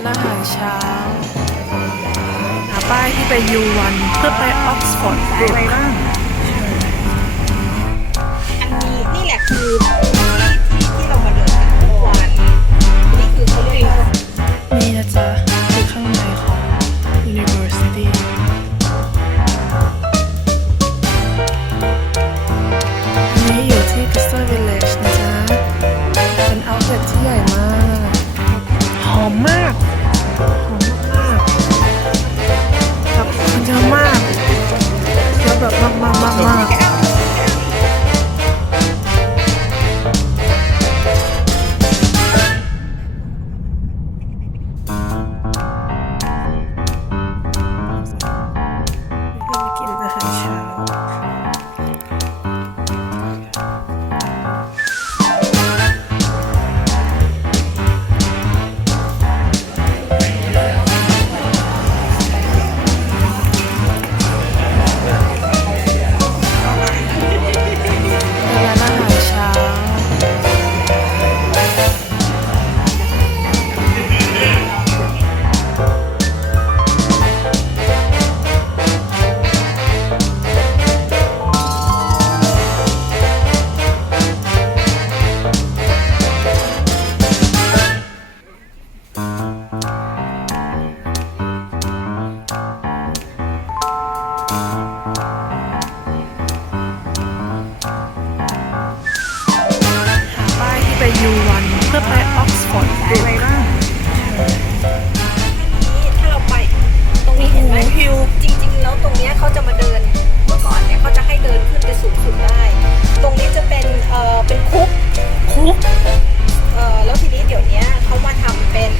านอาหารเช้าหาป้ายที่ไปยูวันเพื่อไปออกซฟอร์ดบรุกอะไรบ้างอันนี้นี่แหละคือที่ที่ที่เรามาเดินกันทุกวันนี่คือเขาเรียกว่านี่นะจ๊ะ ไปยูวันเพื่อไปออกซฟอร์ดบรุกอะไรบ้างนี่ถ้าเราไปตรงนี้เห็นไหมฮิวจริง ๆ แล้วตรงเนี้ยเขาจะมาเดิน เมื่อก่อนเนี่ยเขาจะให้เดินขึ้นไปสูงสุดได้ ตรงนี้จะเป็นเอ่อเป็นคุกคุกเอ่อแล้วทีนี้เดี๋ยวเนี้ยเขามาทำเป็น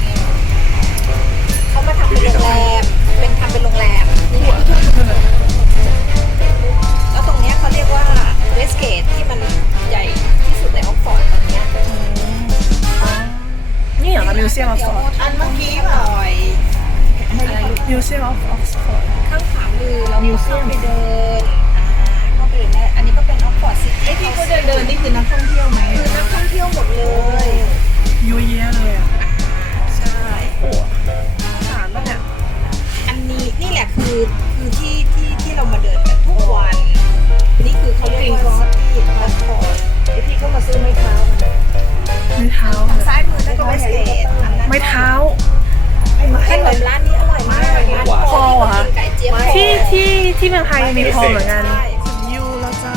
Museum of เดี๋ยว Thought อันเมื่อกี้บ่อยอะไรลูก Museum of Oxford ข้างขวามือเราก็เข้าไปเดินอ่าเข้าไปเดินได้อันนี้ก็เป็นออกฟอร์ดซิตี้ไอ้ที่เขาเดินเดินนี่คือนักท่องเที่ยวไหมคือนักท่องเที่ยวหมดเลยยูเยะเลยอะใช่สารป่ะเนี่ยอันนี้นี่แหละคือคือที่ที่ที่เรามาเดินกันทุกวัน นี่คือเขาเรียกว่าซิตี้ออกฟอร์ดไอ้ที่เขามาซื้อไม้เท้ากันนะไม่เท้า ที่ที่เมืองไทยมีพอเหมือนกันใช่ถึงยูแล้วจ้า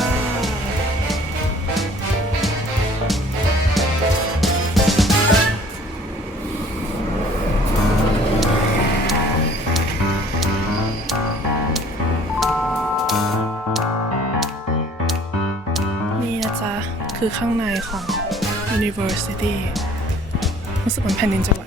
นี่นะจ๊ะ คือข้างในของ University รู้สึกเหมือนแผ่นดินจะไหว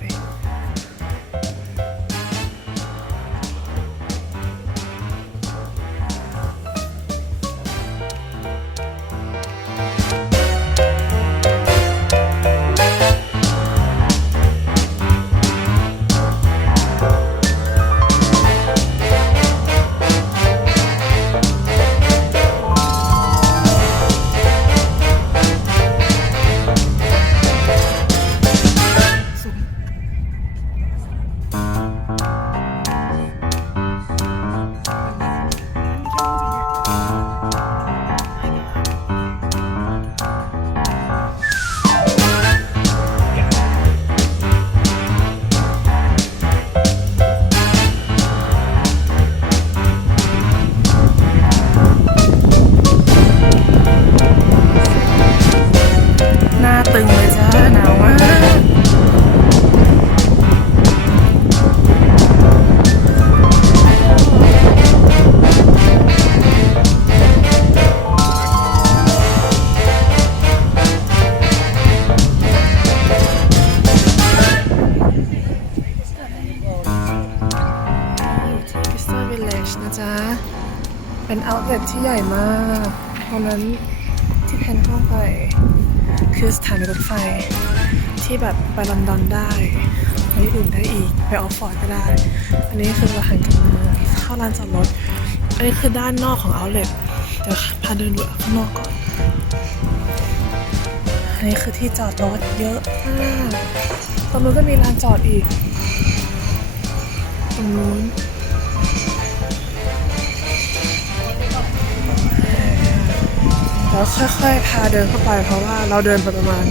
เป็น outlet ที่ใหญ่มากตรงนั้นที่แพนเข้าไป คือสถานีรถไฟที่แบบไปลอนดอนได้ไปที่อื่นได้อีก ไปออฟฟอร์ดก็ได้ อันนี้คือเราหันกลับมาเข้าลานจอดรถ อันนี้คือด้านนอกของ outlet เดี๋ยวพาเดินดูข้างนอกก่อน อันนี้คือที่จอดรถเยอะมากตรงนู้นก็มีลานจอดอีก ตรงนู้น ค่อยๆ พาเดินเข้าไปเพราะว่าเราเดินไปประมาณ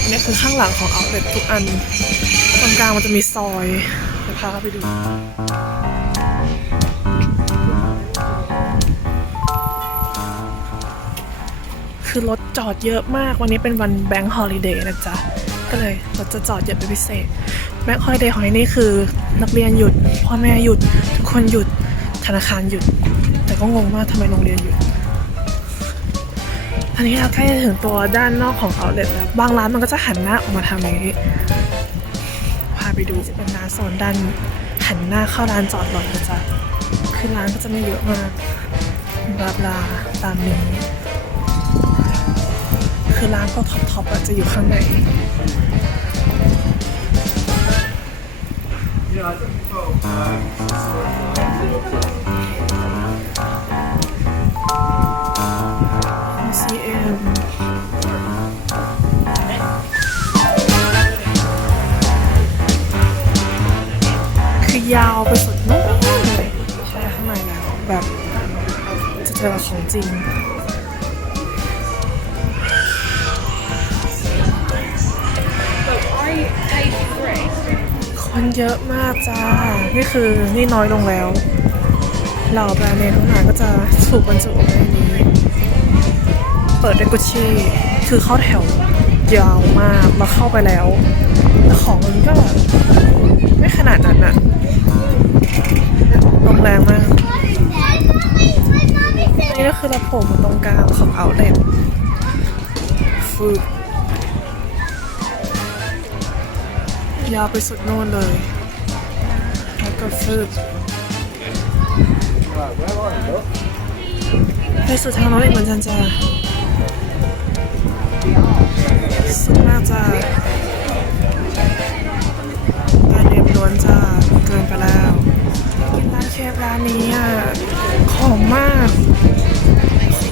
อันนี้คือข้างหลังของเอาเล็ตทุกอัน ตรงกลางมันจะมีซอยเดี๋ยวพาเข้าไปดูคือรถจอดเยอะมากวันนี้เป็นวันแบงค์ฮอลิเดย์นะจ๊ะ ก็เลยรถจะจอดเยอะเป็นพิเศษแบงค์ฮอลิเดย์ของที่นี่คือ นักเรียนหยุด พ่อแม่หยุด ทุกคนหยุดธนาคารหยุด แต่ก็งงมากทำไมโรงเรียนหยุด อันนี้เราใกล้จะถึงตัวด้านนอกของเอาเล t แล้ว บางร้านมันก็จะหันหน้าออกมาทางนี้พาไปดูจะเป็นร้านโซนด้านหันหน้าเข้าร้านจอดรถนะจ๊ะคือร้านก็จะไม่เยอะมากบลาบลาตามนี้ คือร้านพวกท็อปท็อปๆอะจะอยู่ข้างใน จะเจอของจริง คนเยอะมากจ้า นี่คือนี่น้อยลงแล้ว เหล่าแบรนด์เนมทั้งหลายก็จะถูกบรรจุในนี้ เปิดด้วยกุชชี่ คือเข้าแถวยาวมากแล้วเข้าไปแล้ว แต่ของมันก็ ไปสุดโน่นเลยแล้วก็ฟืบไปสุดทางโน้นอีกเหมือนกันจ้าสุดมากจ้าร้าเรียบล้วนจ้าเกินไปแล้วกินร้านเคฟร้านนี้อะของมาก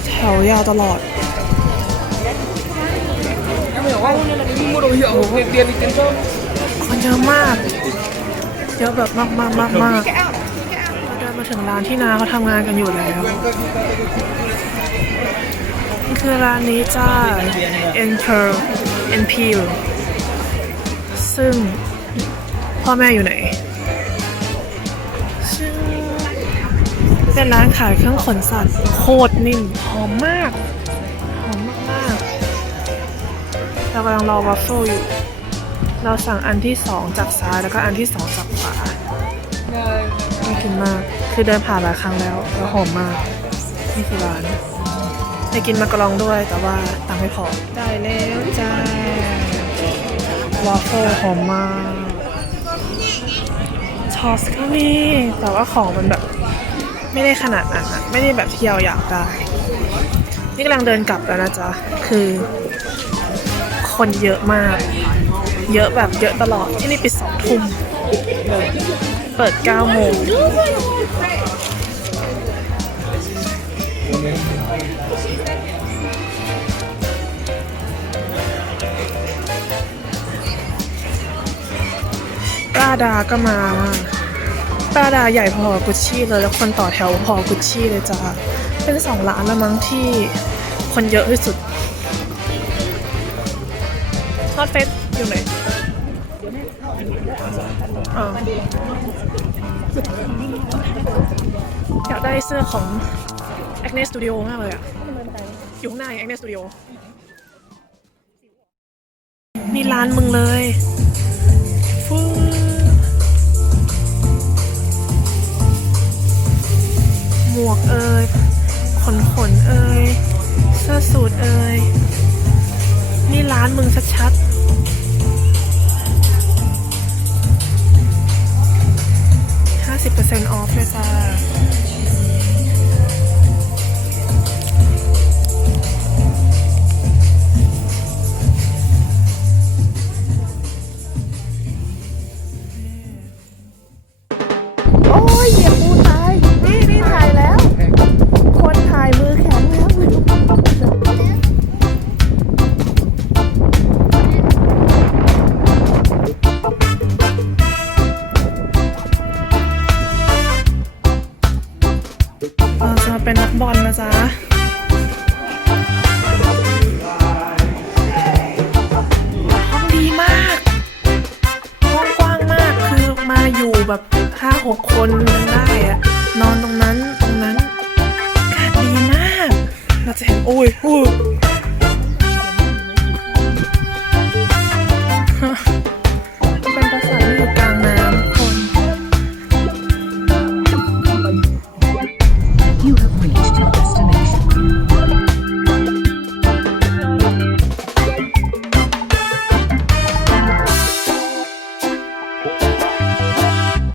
แถวยาวตลอด คนเยอะมาก เยอะแบบมากมากมากมากเราเดินมาถึงร้านที่นาเขาทำงานกันอยู่แล้วนี่คือร้านนี้จ้า e n p e r n p l ซึ่งพ่อแม่อยู่ไหน ซึ่งเป็นร้านขายเครื่องขนสัตว์โคตรนิ่มหอมมาก หอมมากๆเรากำลังรอวัฟเฟิลอยู่ เราสั่งอันที่สองจากซ้ายแล้วก็อันที่สองจากขวาน่ากินมาก คือเดินผ่านหลายครั้งแล้ว แล้วหอมมาก นี่คือร้านไปกินมากรองด้วยแต่ว่าตังค์ไม่พอ ได้แล้วจ้าวอฟเฟิลหอมมากชอสก็มีแต่ว่าของมันแบบ ไม่ได้ขนาดนั้นอะไม่ได้แบบที่เราอยากได้ นี่กำลังเดินกลับแล้วนะจ๊ะ คือ คนเยอะมาก เยอะแบบเยอะตลอดที่นี่ปิดสองทุ่มเลยเปิดเก้าโมงปราดาก็มาปราดาใหญ่พอกุชชี่เลยแล้วคนต่อแถวพอกุชชี่เลยจ้าเป็นสองร้านละมั้งที่คนเยอะที่สุดทอดเฟสอยู่ไหน อยากได้เสื้อของ Agnes Studio มากเลยอะอยู่ข้างหน้า Agnes Studio นี่ร้านมึงเลยฟูหมวกเอ่ยขนขนเอ่ยเสื้อสูทเอ่ยนี่ร้านมึงชัดๆ 50%ออ จ๊ะห้องดีมากห้องกว้างมากคือมาอยู่แบบห้าหกคนได้อะนอนตรงนั้นตรงนั้นอากาศดีมากเราจะเห็นโอ้ย